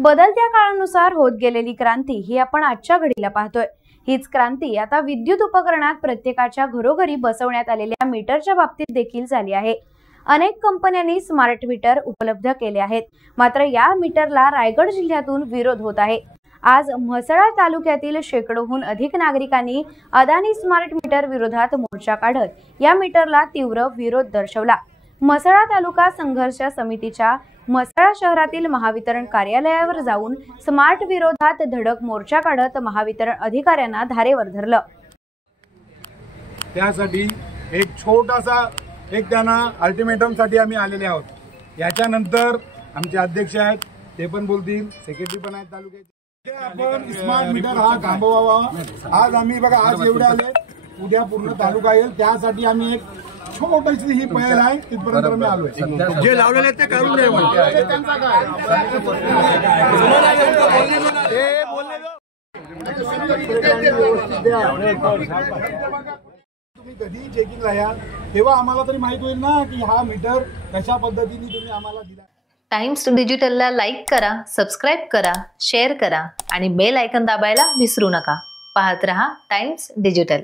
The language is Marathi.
बदलत्या काळानुसार होत गेलेली क्रांती ही आपण आजच्या घडीला पाहतोय। हीच क्रांती आता विद्युत उपकरणात प्रत्येकाच्या घरोघरी बसवण्यात आलेल्या मीटरच्या बाबतीत देखील झाली आहे। अनेक कंपन्यांनी स्मार्ट मीटर उपलब्ध केले आहेत, मात्र या मीटरला रायगड जिल्ह्यातून विरोध होत आहे। आज म्हसळा तालुक्यातील शेकडोहून अधिक नागरिकांनी अदानी स्मार्ट मीटर विरोधात मोर्चा काढत या मीटरला तीव्र विरोध दर्शवला। म्हसळा तालुका संघर्ष समितीच्या म्हसळा शहरातील महावितरण कार्यालयावर जाऊन स्मार्ट विरोधात धडक मोर्चा काढत महावितरण अधिकाऱ्यांना धारेवर धरलं। त्यासाठी एक छोटासा त्यांना अल्टिमेटम साठी आम्ही आलेले आहोत। याच्यानंतर आमचे अध्यक्ष आहेत ते पण बोलतील, सेक्रेटरी पण आहेत तालुक्याचे। आपण स्मार्ट मीटर हा थांबवावा। आज आम्ही बघा आज एवढे आले, उद्या पूर्ण तालुका येईल, त्यासाठी आम्ही एक छोटीशी ही पहल आहे, तिथपर्यंत आम्ही आलोय। जे लावलेले आहेत ते काढून द्या। त्यांचा काय तुम्ही कधी चेकिंगला याल तेव्हा आम्हाला तरी माहित होईल ना की हा मीटर कशा पद्धतीने तुम्ही आम्हाला दिला। टाइम्स डिजिटलला लाईक करा, सबस्क्राइब करा, शेअर करा आणि बेल आयकॉन दाबायला विसरू नका। पाहत रहा टाइम्स डिजिटल।